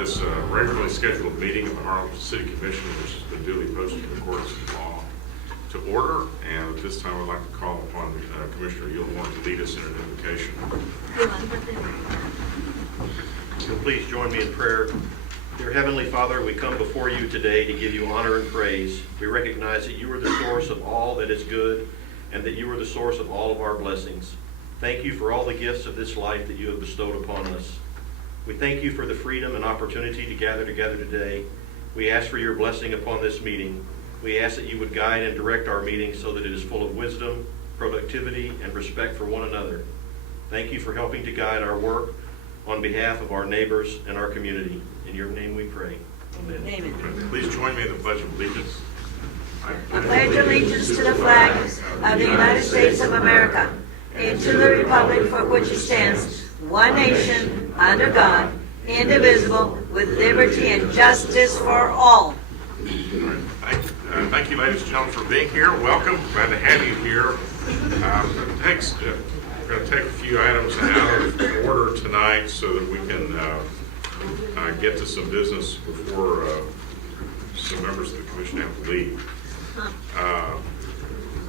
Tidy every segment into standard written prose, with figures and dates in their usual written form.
this regularly scheduled meeting of the Harlingen City Commission, which has been duly posted in accordance with law, to order. And at this time, I'd like to call upon Commissioner Yulmore to lead us in an invocation. So please join me in prayer. Dear Heavenly Father, we come before you today to give you honor and praise. We recognize that you are the source of all that is good and that you are the source of all of our blessings. Thank you for all the gifts of this life that you have bestowed upon us. We thank you for the freedom and opportunity to gather together today. We ask for your blessing upon this meeting. We ask that you would guide and direct our meeting so that it is full of wisdom, productivity, and respect for one another. Thank you for helping to guide our work on behalf of our neighbors and our community. In your name we pray. Amen. Amen. Please join me in the Pledge of Allegiance. I pledge allegiance to the flag of the United States of America and to the republic for which it stands, one nation, under God, indivisible, with liberty and justice for all. Thank you, ladies and gentlemen, for being here. Welcome. Glad to have you here. We're going to take a few items out of order tonight so that we can get to some business before some members of the commission have to leave.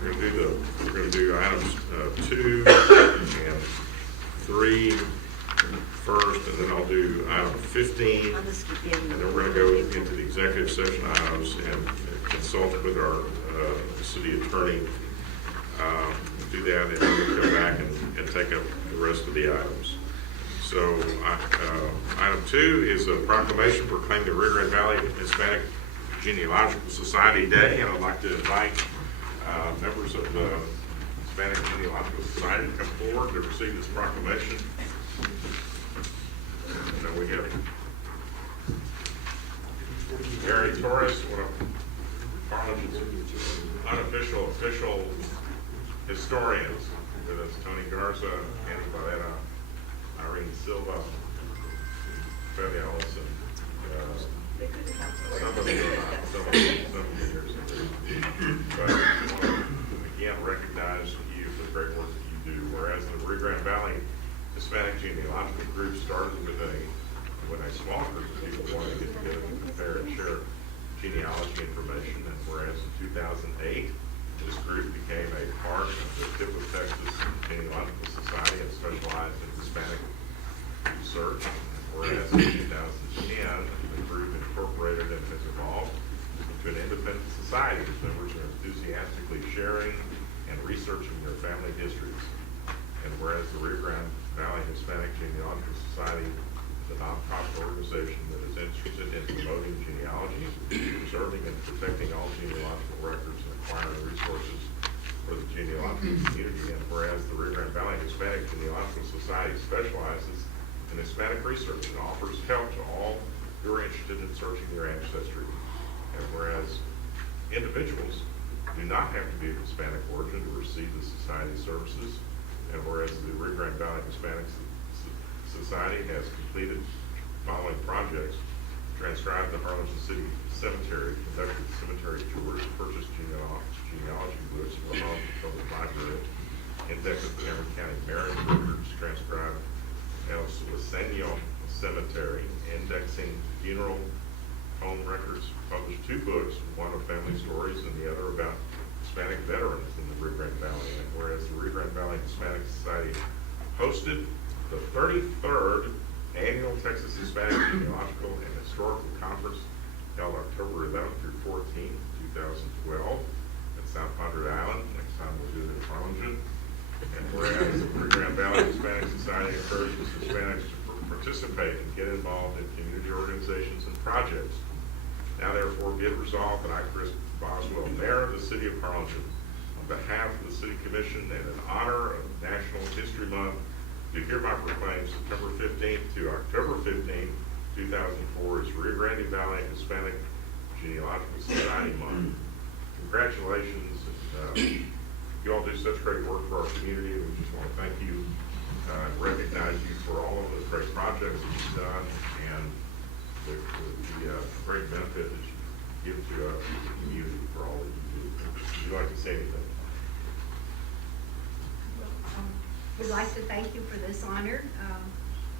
We're going to do items 2 and 3 first, and then I'll do item 15, and then we're going to go into the executive session items and consult with our city attorney. Do that, and then we'll come back and take up the rest of the items. So item 2 is a proclamation proclaiming the Rio Grande Valley Hispanic Genealogical Society Day, and I'd like to invite members of the Hispanic Genealogical Society to come forward to receive this proclamation. And then we have Gary Torres, one of Harlingen's unofficial, official historians. With us, Tony Garza, Andy Valera, Irene Silva, Freddy Allison. Some of you are not, some of you here. But I want to again recognize you for the great work that you do. Whereas the Rio Grande Valley Hispanic Genealogical Group started with a small group of people wanting to get together to compare and share genealogy information, and whereas in 2008 this group became a part of the Tip of Texas Genealogical Society and specialized in Hispanic research. Whereas in 2010, the group incorporated and has evolved into an independent society whose members are enthusiastically sharing and researching their family histories. And whereas the Rio Grande Valley Hispanic Genealogical Society is a nonprofit organization that is interested in promoting genealogy, preserving and protecting all genealogical records, and acquiring resources for the genealogical community. And whereas the Rio Grande Valley Hispanic Genealogical Society specializes in Hispanic research and offers help to all who are interested in searching their ancestry. And whereas individuals do not have to be of Hispanic origin to receive the society's services, and whereas the Rio Grande Valley Hispanic Society has completed following projects: transcribed the Harlingen City Cemetery, conducted cemetery tours, purchased genealogy books from the Harlingen Public Library, indexed the Cameron County marriage records, transcribed El Luiseño Cemetery, indexing funeral home records, published 2 books, one of family stories and the other about Hispanic veterans in the Rio Grande Valley. And whereas the Rio Grande Valley Hispanic Society hosted the 33rd Annual Texas Hispanic Genealogical and Historical Conference held October 11th through 14th, 2012 at South Padre Island. Next time we'll do it in Harlingen. And whereas the Rio Grande Valley Hispanic Society encourages Hispanics to participate and get involved in community organizations and projects. Now therefore be it resolved that I, Chris Boswell, Mayor of the City of Harlingen, on behalf of the City Commission and in honor of National History Month, do hereby proclaim September 15th to October 15th, 2004 as Rio Grande Valley Hispanic Genealogical Society Month. Congratulations. You all do such great work for our community, and we just want to thank you and recognize you for all of the great projects that you've done and the great benefit that you give to us as a community for all that you do. Would you like to say anything? We'd like to thank you for this honor.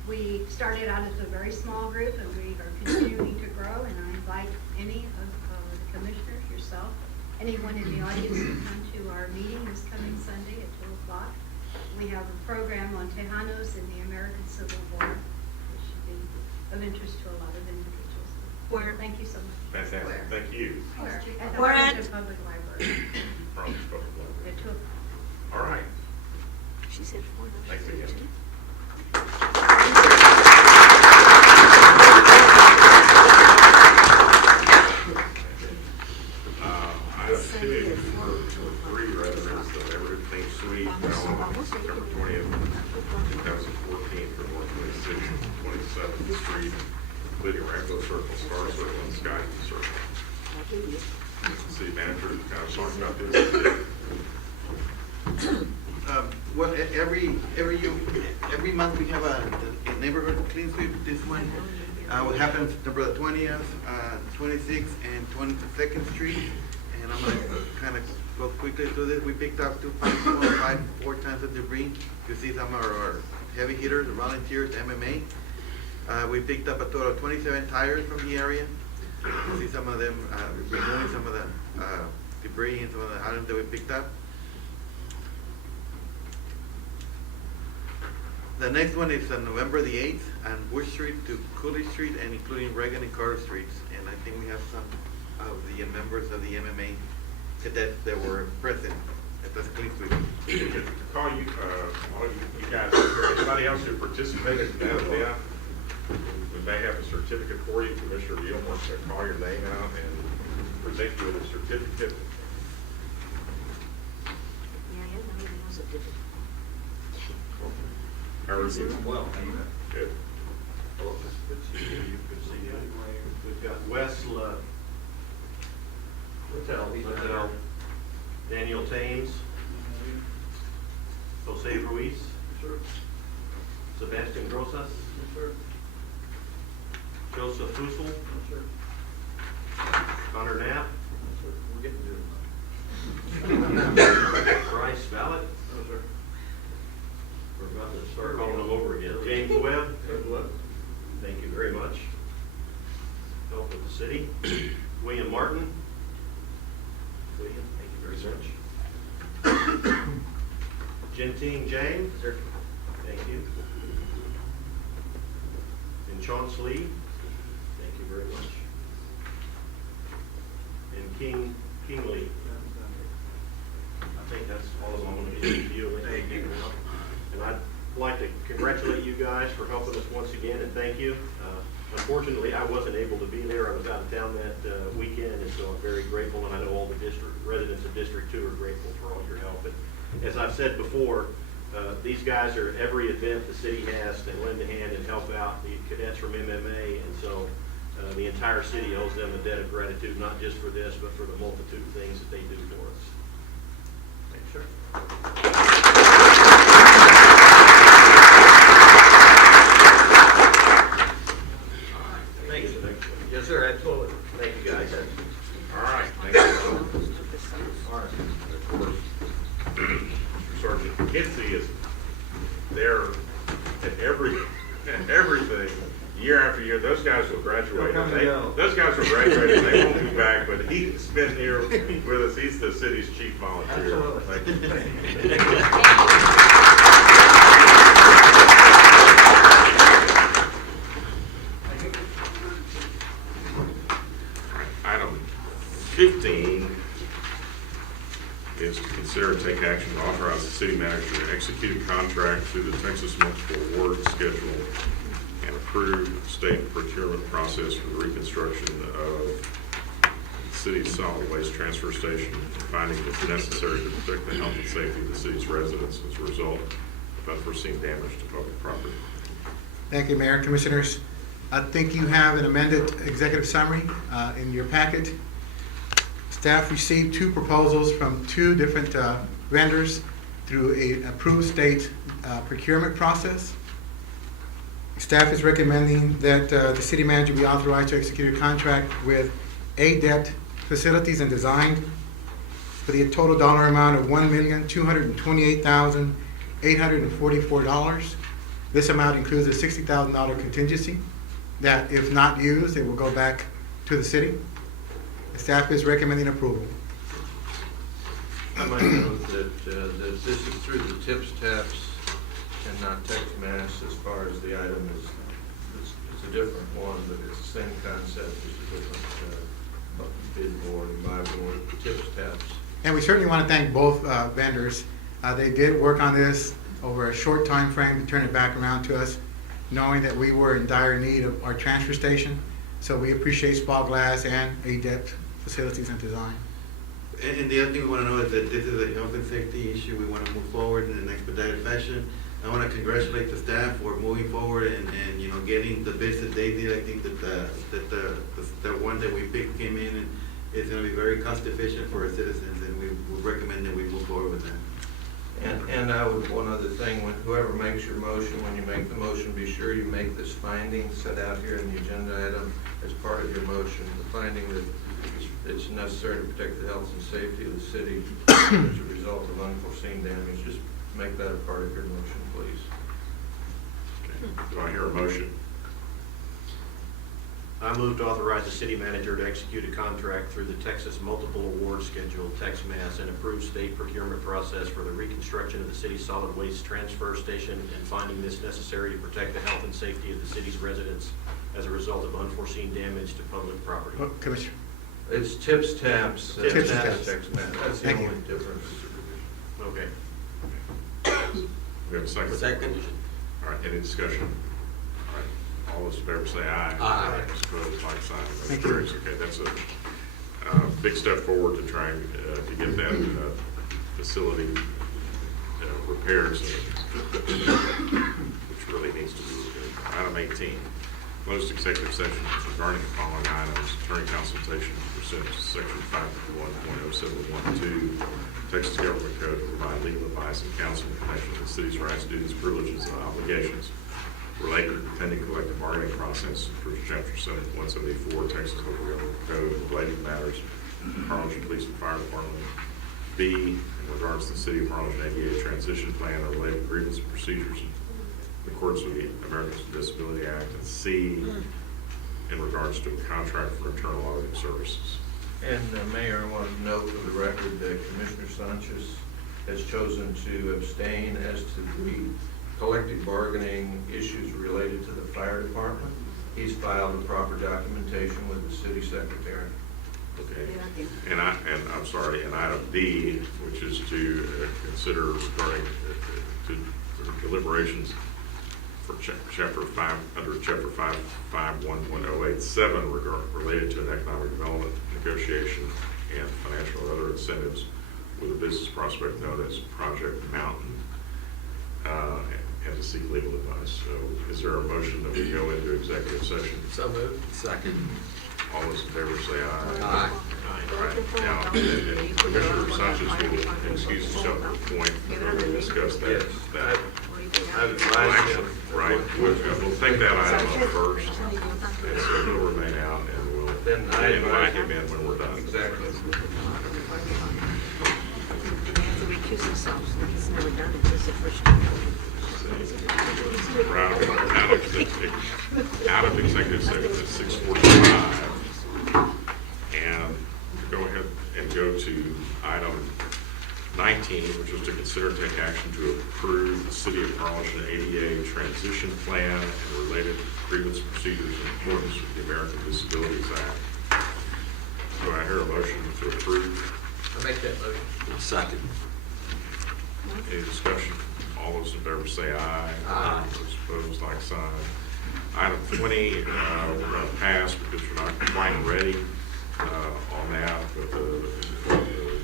We started out as a very small group, and we are continuing to grow, and I invite any of the commissioners, yourself, anyone in the audience to come to our meeting this coming Sunday at 2 o'clock. We have a program on Tejanos in the American Civil War, which should be of interest to a lot of individuals. Where? Thank you so much. Fantastic, thank you. At the Where at? Harlingen Public Library From Public Library. at 2 o'clock. All right, She said 4. thanks again. Item 2, for 3 residents of Evergreen Suite, on September 20th, 2014, for North 26th and 27th Street, including Rainbow Circle, Star Circle, and Skyview Circle. City manager kind of talked about this. Well, every month we have a neighborhood clean sweep. This one will happen September the 20th, 26th, and 22nd Street. And I'm gonna kind of go quickly through this. We picked up 4 tons of debris. You see some of our heavy hitters, the volunteers, MMA. We picked up a total of 27 tires from the area. You see some of them removing some of the debris and some of the items that we picked up. The next one is on November the 8th on Bush Street to Cooley Street, and including Reagan and Carter Streets. And I think we have some of the members of the MMA cadets that were present at this clean sweep. To call you, all you guys, is there anybody else who participated in that event? We may have a certificate for you. Commissioner Beal wants to call your name out and present you with a certificate. How are you? Well, Good. good to see you. Good to see you. We've got Wes Littell, Daniel Tames, Jose Ruiz, Sebastian Grosas, Joseph Fussel, Connor Knapp, Bryce Vallet. We're about to start calling them over again. James Webb. Thank you very much. Help with the city. William Martin. William, thank you very much. Gentine James. Thank you. And Chauncey Lee. Thank you very much. And King Lee. I think that's all of them. I'm going to give you. Thank you. And I'd like to congratulate you guys for helping us once again, and thank you. Unfortunately, I wasn't able to be there. I was out of town that weekend, and so I'm very grateful, and I know all the residents of District 2 are grateful for all your help. And as I've said before, these guys are at every event the city has to lend a hand and help out the cadets from MMA, and so the entire city owes them a debt of gratitude, not just for this, but for the multitude of things that they do for us. Thanks, sir. Thank you. Yes, sir, absolutely. Thank you, guys. All right, thank you. All right. Of course, Sergeant McKenzie is there at everything, year after year. Those guys will graduate. Those guys will graduate and they won't be back, but he's been here with us. He's the city's chief volunteer. Absolutely. Thank you. Item 15 is to consider and take action to authorize the city manager to execute a contract through the Texas Multiple Award Schedule and approve state procurement process for the reconstruction of the city's solid waste transfer station, finding it's necessary to protect the health and safety of the city's residents as a result of unforeseen damage to public property. Thank you, Mayor and Commissioners. I think you have an amended executive summary in your packet. Staff received 2 proposals from 2 different vendors through an approved state procurement process. Staff is recommending that the city manager be authorized to execute a contract with ADET Facilities and Design for the total dollar amount of $1,228,844. This amount includes a $60,000 contingency that, if not used, it will go back to the city. The staff is recommending approval. I might note that this is through the tips taps and not TXMAS as far as the item is, it's a different one, but it's the same concept, just a different bid board, buy board, tips taps. And we certainly want to thank both vendors. They did work on this over a short time frame to turn it back around to us, knowing that we were in dire need of our transfer station. So we appreciate Spa Glass and Adept Facilities and Design. And the other thing we want to know is that this is a health and safety issue. We want to move forward in an expedited fashion. I want to congratulate the staff for moving forward and getting the bids that they did. I think that the one that we picked came in and is going to be very cost efficient for our citizens, and we would recommend that we move forward with that. And I would, one other thing, when whoever makes your motion, when you make the motion, be sure you make this finding set out here in the agenda item as part of your motion. The finding that it's necessary to protect the health and safety of the city as a result of unforeseen damage. Just make that a part of your motion, please. Okay. Do I hear a motion? I move to authorize the city manager to execute a contract through the Texas Multiple Award Schedule, TXMAS, and approve state procurement process for the reconstruction of the city's solid waste transfer station, and finding this necessary to protect the health and safety of the city's residents as a result of unforeseen damage to public property. Oh, Commissioner. It's tips taps, Tips and not taps. TXMAS. That's the Thank you. only difference. Okay. We have a second? Second. All right, any discussion? All right, all those in favor say aye. Aye. Those opposed, like sign. Motion Thank you. carries. Okay, that's a big step forward to trying to get that facility repaired, which really needs to be good. Item 18, closed executive session regarding the following items: attorney consultation pursuant to section 5.1.0712 Texas Government Code to provide legal advice and counsel in connection with the city's rights, duties, privileges, and obligations related to the pending collective bargaining process for Chapter 174 Texas Local Government Code related matters, Harlingen Police and Fire Department. B, in regards to the City of Harlingen ADA transition plan or related grievance procedures in accordance with the Americans with Disability Act. And C, in regards to a contract for internal auditing services. And Mayor, I want to note for the record that Commissioner Sanchez has chosen to abstain as to the collective bargaining issues related to the fire department. He's filed the proper documentation with the city secretary. Okay. And I'm sorry, and item D, which is to consider regarding to deliberations for chapter 5 under chapter 5.1.087 related to an economic development negotiation and financial or other incentives with a business prospect known as Project Mountain, and to seek legal advice. So is there a motion that we go into executive session? So moved. Second. All those in favor say aye. Aye. All right, now, Commissioner Sanchez will excuse himself at the point when we discuss that. Yes. that. I've advised him. Right, we'll take that item up first, and so he'll remain out, and we'll Then I invite invite him in when we're done. Exactly. Recuse himself, he's never done it, this is the first time. We're out of executive session at 6:45, and go ahead and go to item 19, which is to consider and take action to approve the City of Harlingen ADA transition plan and related grievance procedures in accordance with the American Disabilities Act. Do I hear a motion to approve? I make that motion. Second. Any discussion? All those in favor say aye. Aye. Those opposed, like sign. Item 20, we're going to pass because we're not quite ready on that, but the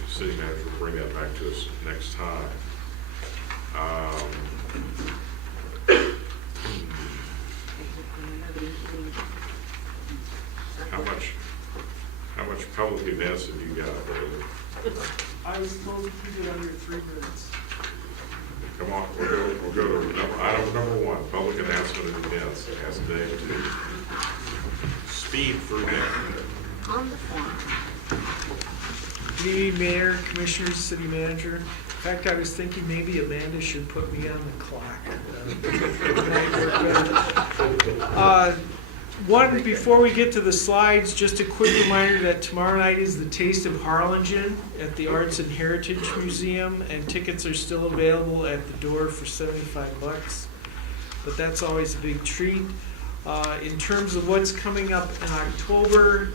city manager will bring that back to us next time. How much public events have you got, David? I was told to keep it under 3 minutes. Come on, we'll go to item number 1, public announcement of events. Ask Dave to speed through that. On the form. The mayor, commissioners, city manager, fact, I was thinking maybe Amanda should put me on the clock. One, before we get to the slides, just a quick reminder that tomorrow night is the Taste of Harlingen at the Arts and Heritage Museum, and tickets are still available at the door for $75. But that's always a big treat. In terms of what's coming up in October,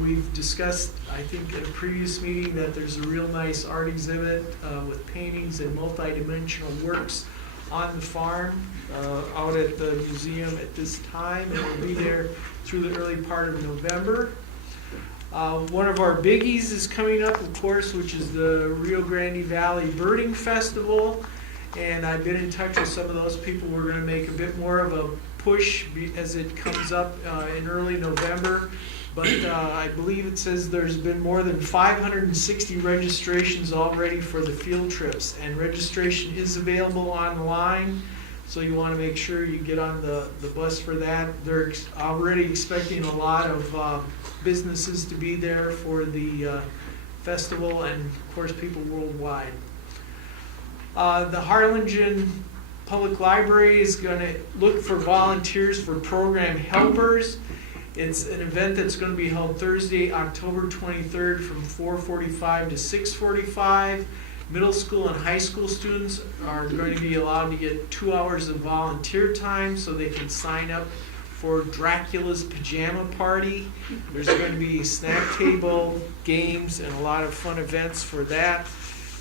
we've discussed, I think, in a previous meeting that there's a real nice art exhibit with paintings and multi-dimensional works on the farm out at the museum at this time, and we'll be there through the early part of November. One of our biggies is coming up, of course, which is the Rio Grande Valley Birding Festival, and I've been in touch with some of those people. We're going to make a bit more of a push as it comes up in early November, but I believe it says there's been more than 560 registrations already for the field trips, and registration is available online, so you want to make sure you get on the bus for that. They're already expecting a lot of businesses to be there for the festival, and of course people worldwide. The Harlingen Public Library is going to look for volunteers for program helpers. It's an event that's going to be held Thursday, October 23rd from 4:45 to 6:45. Middle school and high school students are going to be allowed to get 2 hours of volunteer time so they can sign up for Dracula's Pajama Party. There's going to be a snack table, games, and a lot of fun events for that.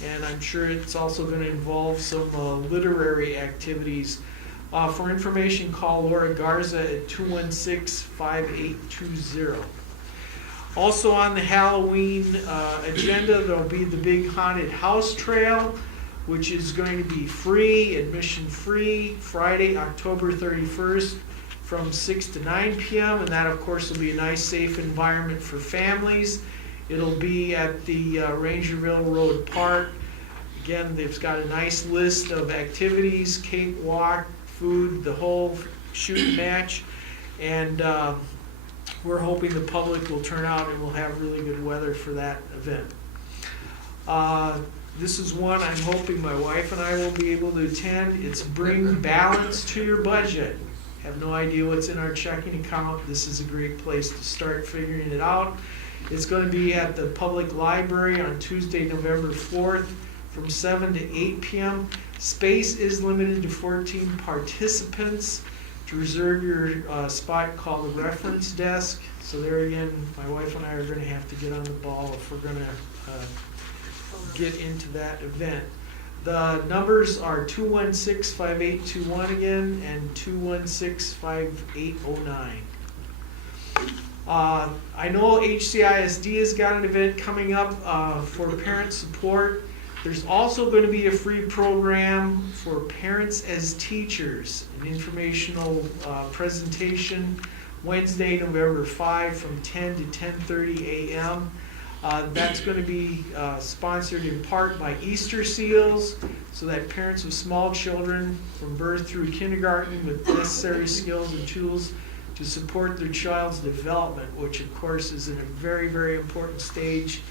And I'm sure it's also going to involve some literary activities. For information, call Laura Garza at 216-5820. Also on the Halloween agenda, there'll be the big haunted house trail, which is going to be free, admission free, Friday, October 31st from 6 to 9 p.m. And that, of course, will be a nice, safe environment for families. It'll be at the Rangerville Road Park. Again, they've got a nice list of activities, cakewalk, food, the whole shooting match. And we're hoping the public will turn out and we'll have really good weather for that event. This is one I'm hoping my wife and I will be able to attend. It's Bring Balance to Your Budget. Have no idea what's in our checking account. This is a great place to start figuring it out. It's going to be at the public library on Tuesday, November 4th from 7 to 8 p.m. Space is limited to 14 participants. To reserve your spot, call the reference desk. So there again, my wife and I are going to have to get on the ball if we're going to get into that event. The numbers are 216-5821 again and 216-5809. I know HCISD has got an event coming up for parent support. There's also going to be a free program for parents as teachers, an informational presentation Wednesday, November 5 from 10 to 10:30 a.m. That's going to be sponsored in part by Easter Seals, so that parents of small children from birth through kindergarten with necessary skills and tools to support their child's development, which of course is in a very, very important stage.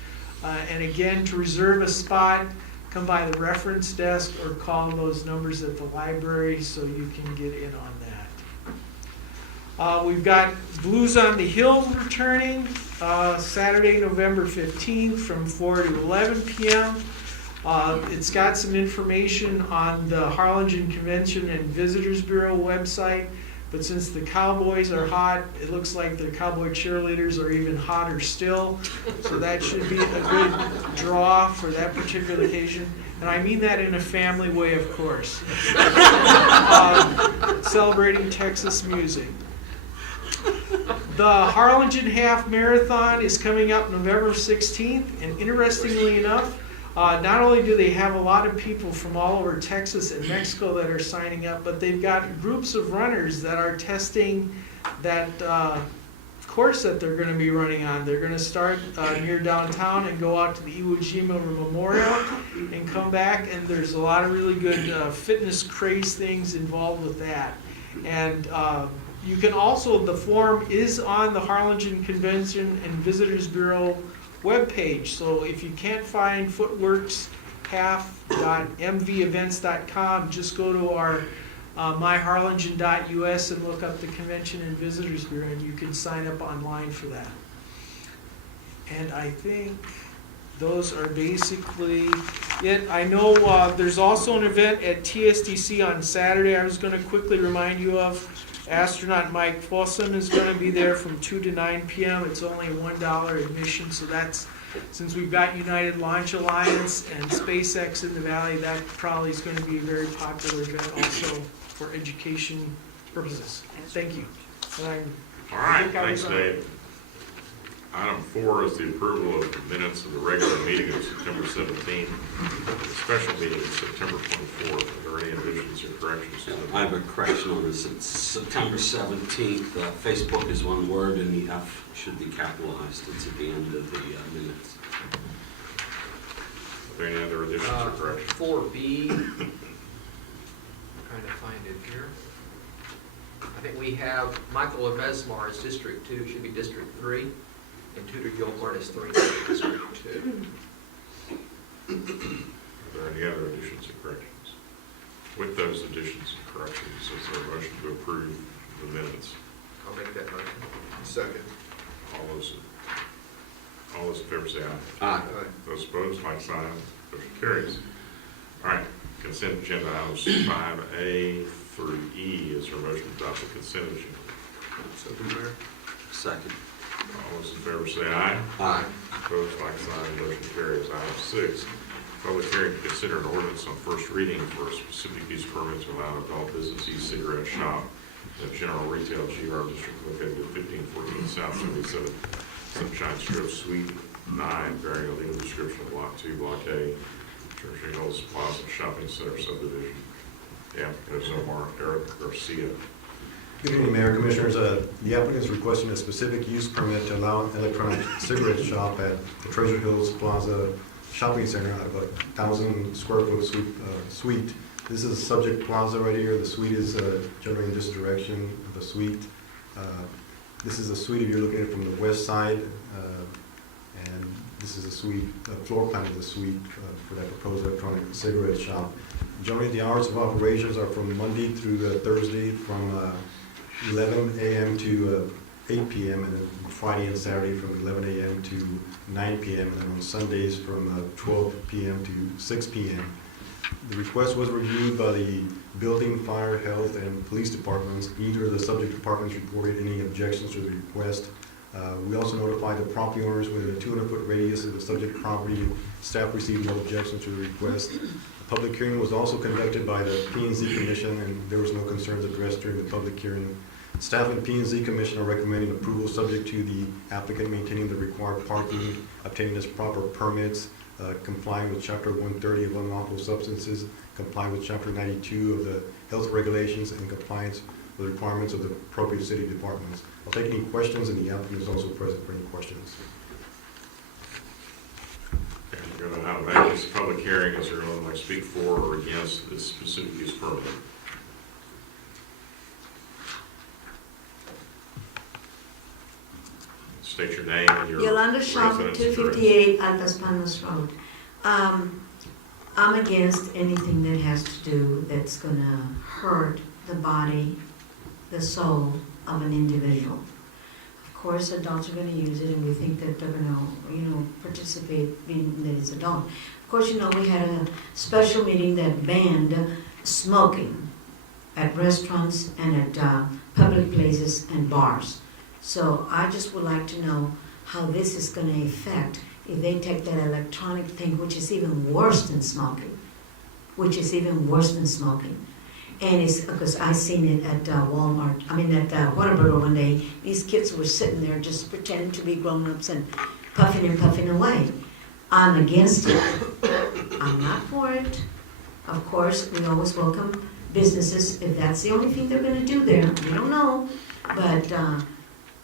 And again, to reserve a spot, come by the reference desk or call those numbers at the library so you can get in on that. We've got Blues on the Hill returning Saturday, November 15th from 4 to 11 p.m. It's got some information on the Harlingen Convention and Visitors Bureau website. But since the Cowboys are hot, it looks like the Cowboy cheerleaders are even hotter still. So that should be a good draw for that particular occasion. And I mean that in a family way, of course. Celebrating Texas music. The Harlingen Half Marathon is coming up November 16th. And interestingly enough, not only do they have a lot of people from all over Texas and Mexico that are signing up, but they've got groups of runners that are testing that course that they're going to be running on. They're going to start near downtown and go out to the Iwo Jima Memorial and come back, and there's a lot of really good fitness craze things involved with that. And you can also, the form is on the Harlingen Convention and Visitors Bureau webpage. So if you can't find Footwork's half.mvevents.com. Just go to our myharlingen.us and look up the Convention and Visitors Bureau, and you can sign up online for that. And I think those are basically it. I know there's also an event at TSDC on Saturday I was going to quickly remind you of. Astronaut Mike Fossum is going to be there from 2 to 9 p.m. It's only $1 admission, so that's, since we've got United Launch Alliance and SpaceX in the Valley, that probably is going to be a very popular event also for education purposes. Thank you. And All right, think I was thanks, on. Dave. Item 4 is the approval of the minutes of the regular meeting of September 17th, the special meeting of September 24th. Are there any additions or corrections to the I have a correction on this. It's September 17th. Facebook is one word and the F should be capitalized. It's at the end of the minutes. Are there any other additions or corrections? 4B, trying to find it here. I think we have Michael Avesmar as District 2, should be District 3, and Tudor Gilmore as 3, District 2. Are there any other additions or corrections? With those additions and corrections, is there a motion to approve the minutes? I'll make that motion. Second. All those in favor say aye. Aye. Those opposed, like sign. Motion carries. All right, consent agenda items 5A through E. Is there a motion to adopt the consent agenda? So be there. Second. All those in favor say aye. Aye. Opposed, like sign. Motion carries. Item 6, public hearing to consider an ordinance on first reading for a specific use permit to allow an adult business e-cigarette shop in a general retail GR district located at 1514 South 77 Sunshine Strip, Suite 9, bearing a legal description of Block 2, Block A, Church Hills Plaza Shopping Center subdivision. The applicant is Omar Eric Garcia. Good evening, Mayor, Commissioners. The applicant is requesting a specific use permit to allow an electronic cigarette shop at the Treasure Hills Plaza Shopping Center at about 1,000 square foot suite. This is a subject plaza right here. The suite is generally in this direction of the suite. This is a suite if you're looking at it from the west side, and this is a suite, floor plan of the suite for that proposed electronic cigarette shop. Generally, the hours of operations are from Monday through Thursday from 11 a.m. to 8 p.m. and then Friday and Saturday from 11 a.m. to 9 p.m. and then on Sundays from 12 p.m. to 6 p.m. The request was reviewed by the Building, Fire, Health, and Police Departments. Neither of the subject departments reported any objections to the request. We also notified the property owners within a 200-foot radius of the subject property. Staff received no objections to the request. A public hearing was also conducted by the P&Z Commission, and there was no concerns addressed during the public hearing. Staff and P&Z Commission are recommending approval subject to the applicant maintaining the required parking, obtaining its proper permits, complying with Chapter 130 of unlawful substances, complying with Chapter 92 of the health regulations, and compliance with the requirements of the appropriate city departments. I'll take any questions, and the applicant is also present for any questions. Okay, we're going to have this public hearing. Is there anyone who might speak for or against this specific use permit? State your name and your Yolanda Shaw, residence address. 258 Altas Palmas Road. I'm against anything that has to do, that's gonna hurt the body, the soul of an individual. Of course, adults are gonna use it, and we think that they're gonna, participate, being that it's adult. Of course, we had a special meeting that banned smoking at restaurants and at public places and bars. So I just would like to know how this is going to affect if they take that electronic thing, which is even worse than smoking, And it's because I seen it at Walmart, at Whataburger one day. These kids were sitting there just pretending to be grown-ups and puffing away. I'm against it. I'm not for it. Of course, we always welcome businesses if that's the only thing they're going to do there. We don't know, but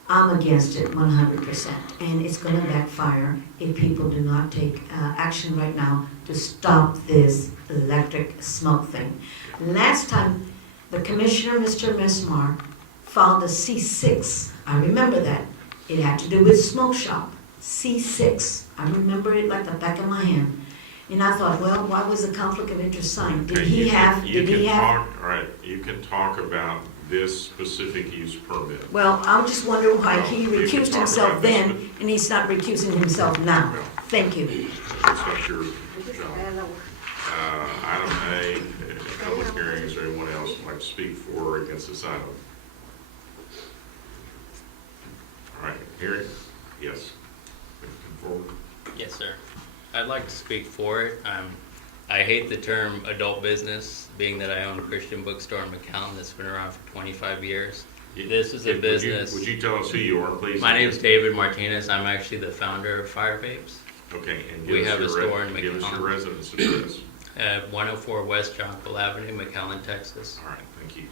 I'm against it 100%, and it's going to backfire if people do not take action right now to stop this electric smoke thing. Last time, the commissioner, Mr. Mesmar, filed a C6. I remember that. It had to do with smoke shop. C6. I remember it like the back of my hand. And I thought, well, why was the conflict of interest signed? Did Okay, he you have, can- you did he can have? talk- All right, you can talk about this specific use permit. Well, I just wonder why he No, you can recused talk himself about this, then, and he's not recusing himself now. Thank you. That's not your job. Item A, public hearing, is there anyone else who'd like to speak for or against this item? All right, hearing, yes. Come forward. Yes, sir. I'd like to speak for it. I hate the term adult business, being that I own a Christian bookstore in McAllen that's been around for 25 years. This is a Would you- business. Would you tell us who you are, please? My name is David Martinez. I'm actually the founder of Fire Vapes. Okay, and We give have a us your, store in give us your McAllen. residence address. 104 West Jonquil Avenue, McAllen, Texas. All right, thank you.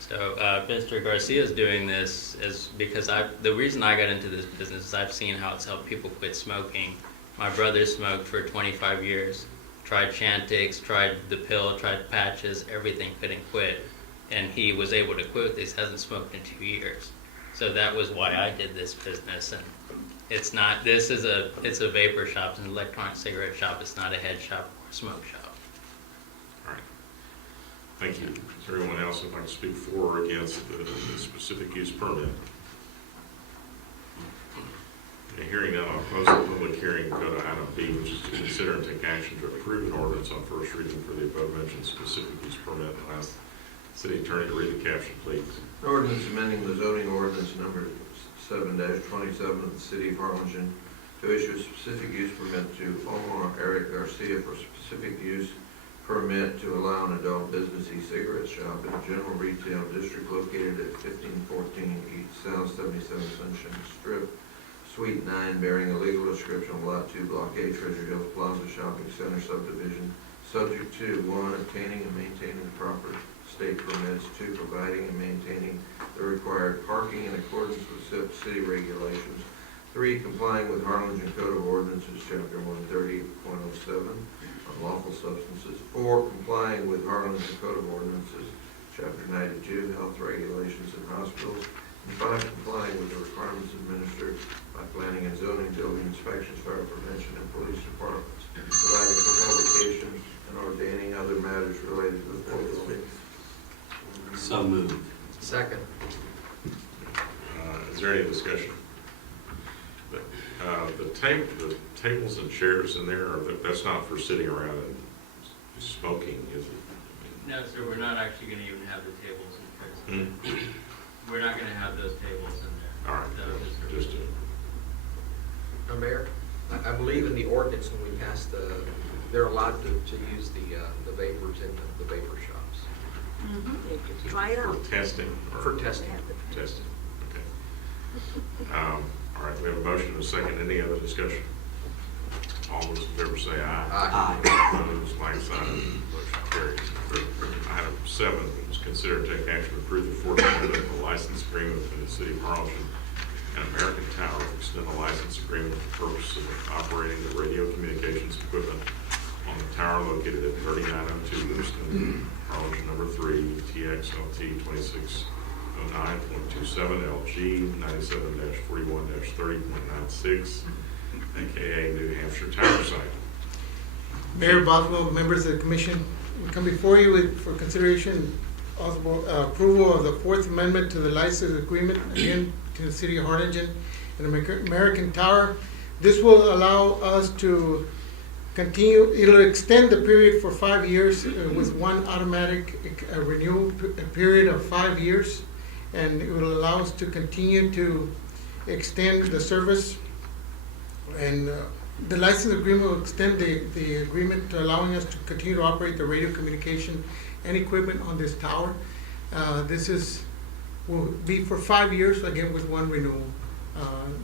So, Mr. Garcia's doing this is because the reason I got into this business is I've seen how it's helped people quit smoking. My brother smoked for 25 years, tried Chantix, tried the pill, tried patches, everything, couldn't quit. And he was able to quit this, hasn't smoked in 2 years. So that was why I did this business. And it's not, it's a vapor shop, it's an electronic cigarette shop, it's not a head shop or a smoke shop. All right. Thank you. Is there anyone else who'd like to speak for or against the specific use permit? Okay, hearing none, I'll close the public hearing and go to item B, which is to consider and take action to approve an ordinance on first reading for the above-mentioned specific use permit. I'll ask the city attorney to read the caption, please. An ordinance amending the zoning ordinance number 7-27 of the city of Harlingen to issue a specific use permit to Omar Eric Garcia for specific use permit to allow an adult business e-cigarette shop in a general retail district located at 1514 East South 77 Sunshine Strip, Suite 9, bearing a legal description of Lot 2, Block A, Treasure Hills Plaza Shopping Center subdivision, subject to 1, obtaining and maintaining the proper state permits, 2, providing and maintaining the required parking in accordance with city regulations, 3, complying with Harlingen Code of Ordinances, Chapter 130.07 on lawful substances, 4, complying with Harlingen Code of Ordinances, Chapter 92, health regulations in hospitals, and 5, complying with the requirements administered by planning and zoning, building inspections, fire prevention, and police departments, providing for publication and ordaining other matters related to the foregoing. So moved. Second. Is there any discussion? The tables and chairs in there, that's not for sitting around and smoking, is it? No, sir, we're not actually going to even have the tables in place. We're not going to have those tables in there. All right, That was just Mayor, I believe in the ordinance when we passed they're allowed to use the vapors in the vapor shops. Try it for out. testing? or- For testing. Testing, okay. All right, we have a motion and a second. Any other discussion? All those in favor say aye. Aye. Opposed, like sign. Motion carries. Item 7 is consider and take action to approve the fourth amendment of the license agreement between the city of Harlingen and American Tower to extend the license agreement for the purpose of operating the radio communications equipment on the tower located at 3902 Houston, Harlingen number 3, TXLT 2609.27 LG 97-41-30.96, aka New Hampshire Tower Site. Mayor Boswell, members of the commission, we come before you for consideration, possible approval of the Fourth Amendment to the license agreement, again, to the city of Harlingen and American Tower. This will allow us to continue, it'll extend the period for 5 years with one automatic renewal period of 5 years. And it will allow us to continue to extend the service. And the license agreement will extend the agreement to allowing us to continue to operate the radio communication and equipment on this tower. Will be for 5 years, again with one renewal.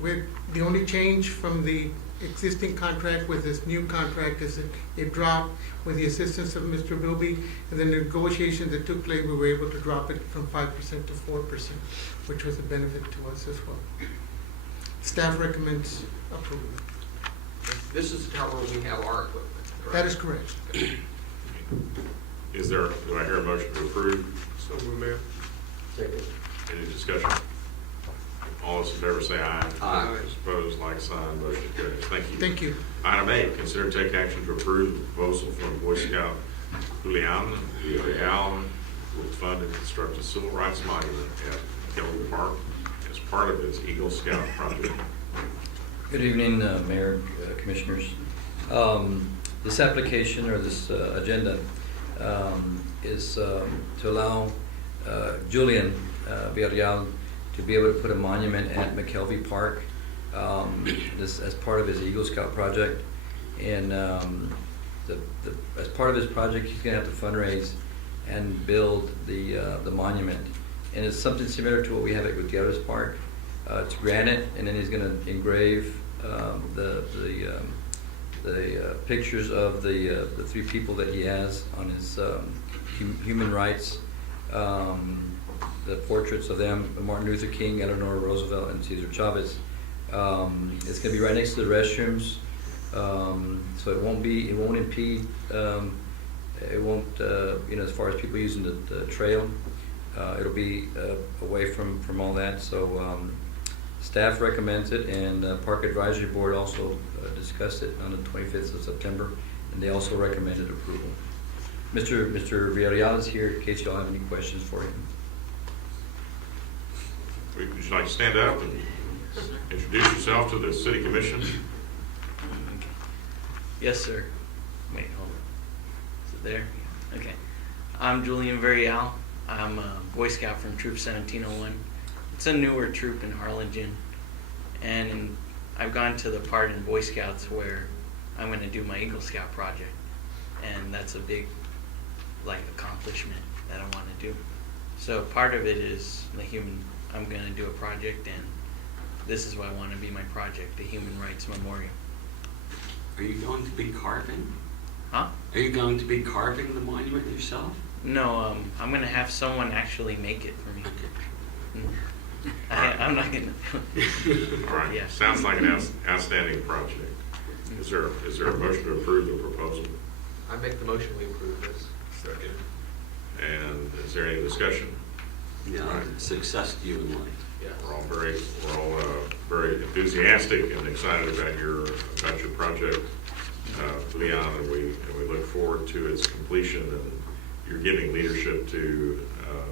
With the only change from the existing contract with this new contract is that it dropped with the assistance of Mr. Bilby, and the negotiations that took place, we were able to drop it from 5% to 4%, which was a benefit to us as well. Staff recommends approval. This is the tower where we have our equipment, correct? That is correct. Is there, do I hear a motion to approve? So, Mayor. Second. Any discussion? All those in favor say aye. Aye. Those opposed, like sign, motion carries. Thank you. Thank you. Item 8, consider take action to approve the proposal from Boy Scout Julian Villarreal will fund and construct a civil rights monument at Kelly Park as part of its Eagle Scout project. Good evening, Mayor, Commissioners. This application or this agenda is to allow Julian Villarreal to be able to put a monument at McKelvey Park. This as part of his Eagle Scout project, and as part of his project, he's going to have to fundraise and build the monument. And it's something similar to what we have at Gutierrez Park. It's granite, and then he's going to engrave the pictures of the 3 people that he has on his human rights. The portraits of them: Martin Luther King, Eleanor Roosevelt, and Cesar Chavez. It's going to be right next to the restrooms, so it won't impede. It won't, as far as people using the trail, it'll be away from all that. So staff recommends it, and Park Advisory Board also discussed it on the 25th of September, and they also recommended approval. Mr. Villarreal is here in case y'all have any questions for him. Would you like to stand up and introduce yourself to the City Commission? Yes, sir. Wait, hold on. Is it there? Okay. I'm Julian Villarreal. I'm a Boy Scout from Troop 1701. It's a newer troop in Harlingen, and I've gone to the part in Boy Scouts where I'm going to do my Eagle Scout project, and that's a big, accomplishment that I want to do. So part of it is I'm going to do a project, and this is what I want to be my project, the Human Rights Memorial. Are you going to be carving? Huh? Are you going to be carving the monument yourself? No, I'm going to have someone actually make it for me. I'm not going to. All right. Yeah. Sounds like an outstanding project. Is there a motion to approve the proposal? I make the motion, we approve this. Second. And is there any discussion? Yeah, Right. success to you in life. Yeah. We're all very enthusiastic and excited about your project, Leon, and we look forward to its completion, and you're giving leadership to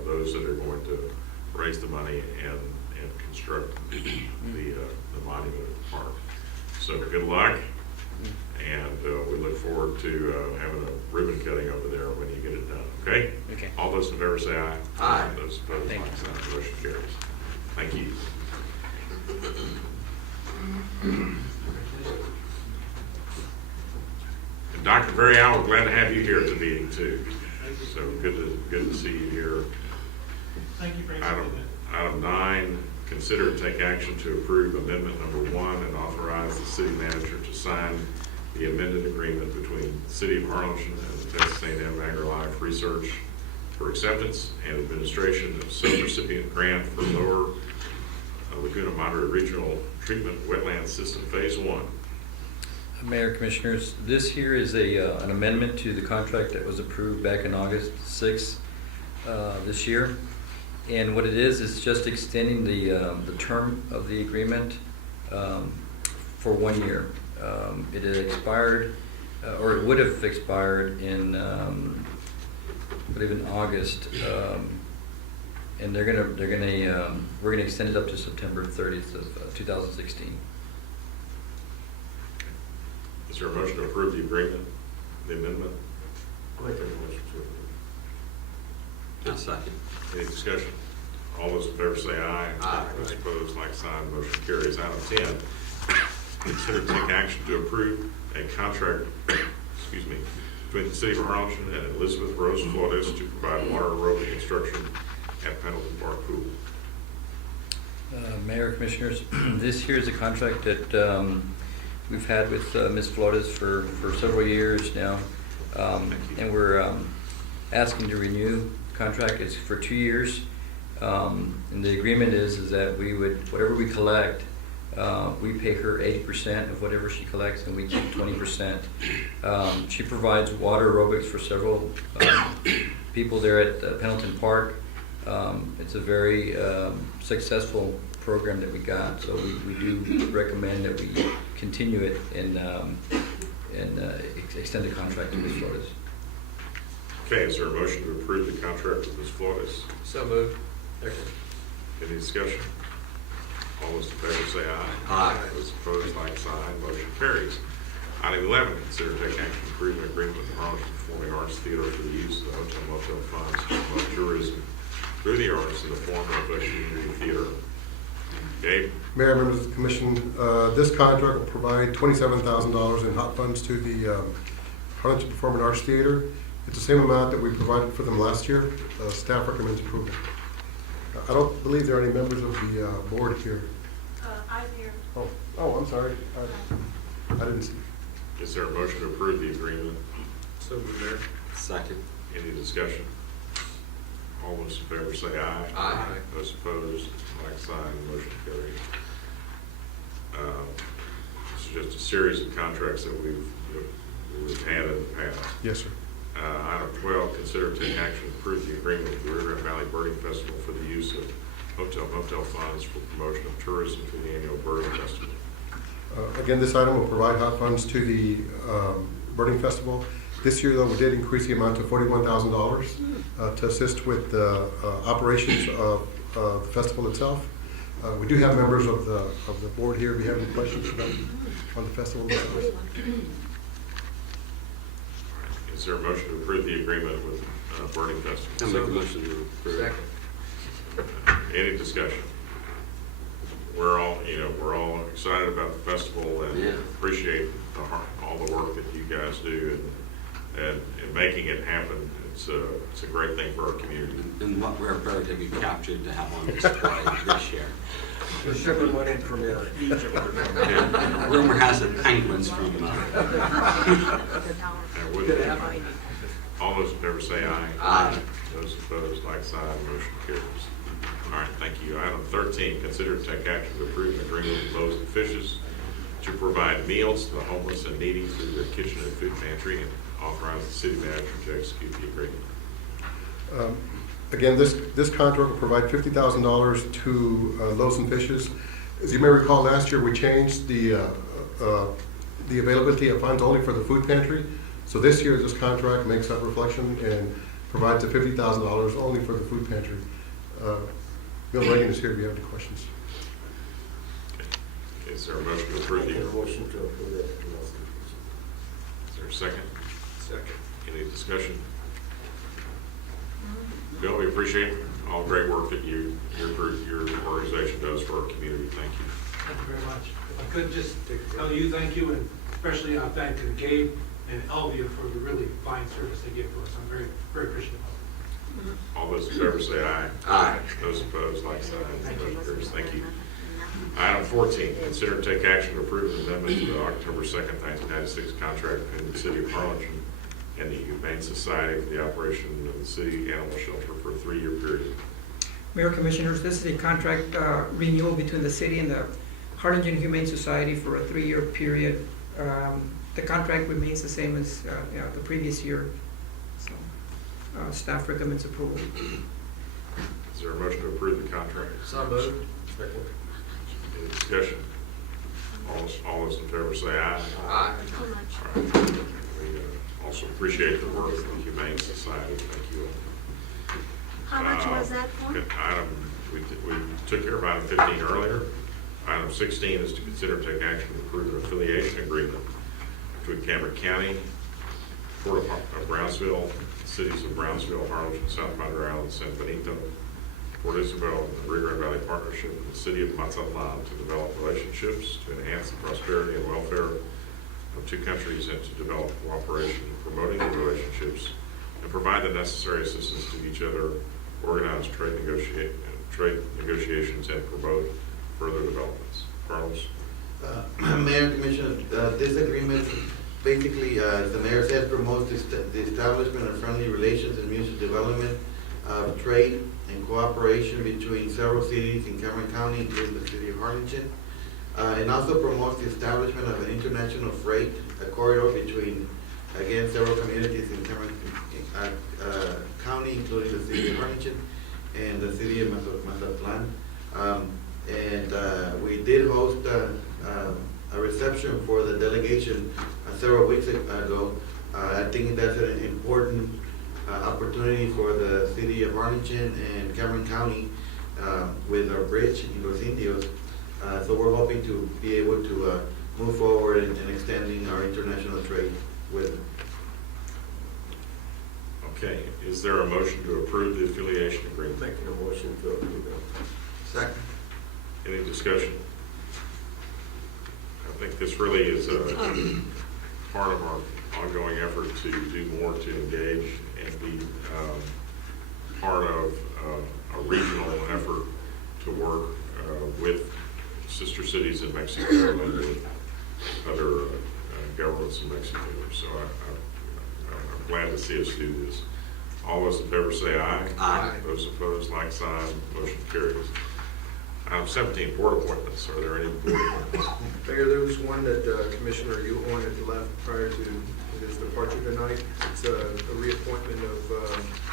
those that are going to raise the money and construct the monument at the park. So good luck, and we look forward to having a ribbon cutting over there when you get it done. Okay? Okay. All those in favor say aye. Aye. Those opposed, Thank like sign. Motion carries. Thank you. And Dr. Villarreal, we're glad to have you here at the meeting too. So good to see you here. Thank you for Item 9, consider and take action to approve amendment number 1 and authorize the city manager to sign the amended agreement between the City of Harlingen and the Texas A&M Agrilife Research for acceptance and administration of subrecipient grant for Lower Laguna Madre Regional Treatment Wetland System Phase 1. Mayor, Commissioners, this here is an amendment to the contract that was approved back in August 6th this year. And what it is just extending the term of the agreement for 1 year. It had expired, or it would have expired in, I believe in August, and we're gonna extend it up to September 30th of 2016. Is there a motion to approve the agreement, the amendment? I'll make a motion to approve. A second. Any discussion? All those in favor say aye. Aye. Those opposed, like sign. Motion carries. Item 10, consider to take action to approve a contract, between the City of Harlingen and Elizabeth Rose Flores to provide water aerobic instruction at Pendleton Park Pool. Mayor, Commissioners, this here is a contract that we've had with Ms. Flores for several years now, and we're asking to renew the contract. It's for 2 years, and the agreement is that we would, whatever we collect, we pay her 80% of whatever she collects, and we keep 20%. She provides water aerobics for several people there at Pendleton Park. It's a very successful program that we got. So we do recommend that we continue it and extend the contract to Ms. Flores. Okay, is there a motion to approve the contract with Ms. Flores? So moved. Any discussion? All those in favor say aye. Aye. Those opposed, like sign. Motion carries. Item 11, consider taking action to approve an agreement with the Harlingen Performing Arts Theater for the use of the hotel motel funds to promote tourism through the arts in the form of a community theater. Gabe? Mayor, members of the commission, this contract will provide $27,000 in hot funds to the Harlingen Performing Arts Theater. It's the same amount that we provided for them last year. Staff recommends approval. I don't believe there are any members of the board here. I'm here. Oh, I'm sorry. I didn't see. Is there a motion to approve the agreement? So moved, Mayor. Second. Any discussion? All those in favor say aye. Aye. Those opposed, like sign. Motion carries. This is just a series of contracts that we've had in the past. Yes, sir. Item 12, consider taking action to approve the agreement with the Rio Grande Valley Birding Festival for the use of hotel motel funds for promotion of tourism for the annual birding festival. Again, this item will provide hot funds to the birding festival. This year, though, we did increase the amount to $41,000 to assist with the operations of the festival itself. We do have members of the board here. Do you have any questions on the festival? Is there a motion to approve the agreement with Birding Festival? I make a motion to approve. Second. Any discussion? We're all excited about the festival and Yeah. appreciate all the work that you guys do and making it happen. It's a great thing for our community. And what rare bird have you captured to have on display this year? The shipping went in from Egypt. Yeah. Rumor has it penguins from, And with- all those in favor say aye. Aye. Those opposed, like sign. Motion carries. All right, thank you. Item 13, consider to take action to approve an agreement with Loaves and Fishes to provide meals to the homeless and needy through their kitchen and food pantry, and authorize the city manager to execute the agreement. Again, this contract will provide $50,000 to Loaves and Fishes. As you may recall, last year we changed the availability of funds only for the food pantry. So this year, this contract makes that reflection and provides the $50,000 only for the food pantry. Bill Reagan is here if you have any questions. Okay. Is there a motion to approve the? Motion to approve it. Is there a second? Second. Any discussion? Bill, we appreciate all the great work that your organization does for our community. Thank you. Thank you very much. If I could just tell you thank you, and especially I thank Gabe and Elvia for the really fine service they give to us. I'm very, very appreciative of it. All those in favor say aye. Aye. Those opposed, like sign. Motion carries. Thank you. Item 14, consider to take action to approve an amendment to the October 2nd, 1996 contract between the City of Harlingen and the Humane Society for the operation of the city animal shelter for a 3-year period. Mayor, Commissioners, this is a contract renewal between the city and the Harlingen Humane Society for a 3-year period. The contract remains the same as the previous year. So, staff recommends approval. Is there a motion to approve the contract? So moved. Any discussion? All those in favor say aye. Aye. All right. We also appreciate the work of the Humane Society. Thank you all. How much was that for? We took care of item 15 earlier. Item 16 is to consider taking action to approve an affiliation agreement between Cameron County, Port of Brownsville, cities of Brownsville, Harlingen, South Padre Island, San Benito, Port Isabel, and the Rio Grande Valley Partnership with the city of Mazatlan to develop relationships to enhance the prosperity and welfare of two countries and to develop cooperation in promoting the relationships and provide the necessary assistance to each other, organize trade negotiations, and promote further developments. Carlos? Mayor, Commissioner, this agreement basically, as the mayor said, promotes the establishment of friendly relations and mutual development of trade and cooperation between several cities in Cameron County, including the city of Harlingen. And also promotes the establishment of an international freight corridor between, again, several communities in Cameron County, including the city of Harlingen and the city of Mazatlan. And we did host a reception for the delegation several weeks ago. I think that's an important opportunity for the city of Harlingen and Cameron County with our bridge in Los Indios. So we're hoping to be able to move forward in extending our international trade with them. Okay, is there a motion to approve the affiliation agreement? Making a motion to approve it. Second. Any discussion? I think this really is part of our ongoing effort to do more to engage and be part of a regional effort to work with sister cities in Mexico and with other governments in Mexico. So I'm glad to see us do this. All those in favor say aye. Aye. Those opposed, like sign. Motion carries. Item 17, board appointments. Are there any board appointments? Mayor, there was one that Commissioner Yuhon had left prior to his departure tonight. It's a reappointment of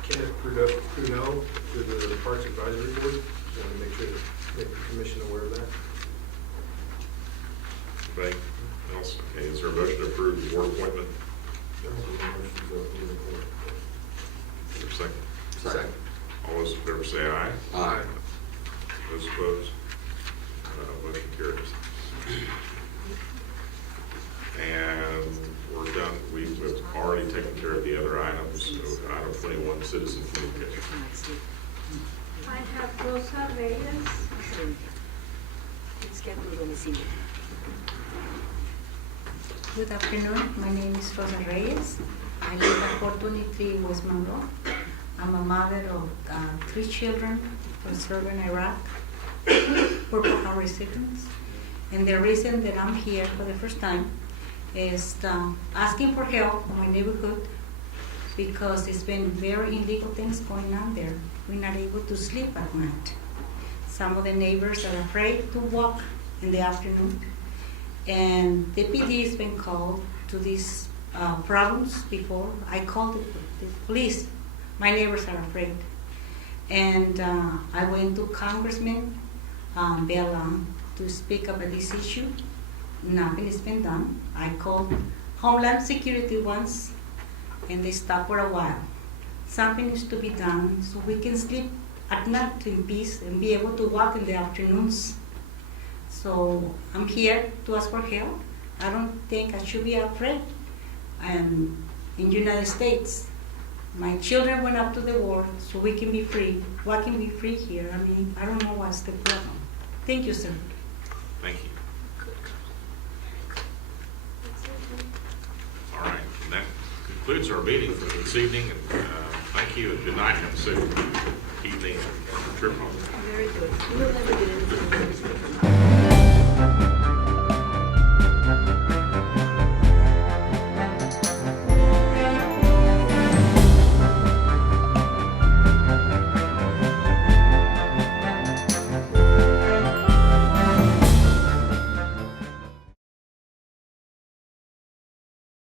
Kenneth Pruneau to the Parks Advisory Board. Just want to make sure to make the commission aware of that. Anybody else? Okay, is there a motion to approve the board appointment? Is there a second? Second. All those in favor say aye. Aye. Those opposed? Motion carries. And we're done. We've already taken care of the other items. So item 21, citizen communication. I have Rosa Reyes. Good afternoon. My name is Rosa Reyes. I live at 423 West Monroe. I'm a mother of 3 children from southern Iraq, Purple Heart recipients. And the reason that I'm here for the first time is asking for help in my neighborhood because it's been very illegal things going on there. We're not able to sleep at night. Some of the neighbors are afraid to walk in the afternoon. And the PD has been called to these problems before. I called the police. My neighbors are afraid. And I went to Congressman Bella to speak about this issue. Nothing has been done. I called Homeland Security once, and they stopped for a while. Something needs to be done so we can sleep at night in peace and be able to walk in the afternoons. So I'm here to ask for help. I don't think I should be afraid. In the United States, my children went up to the war so we can be free. Why can we be free here? I mean, I don't know what's the problem. Thank you, sir. Thank you. All right, and that concludes our meeting for this evening. And thank you and good night. Have a safe evening and trip home. Very good. You will never get anything.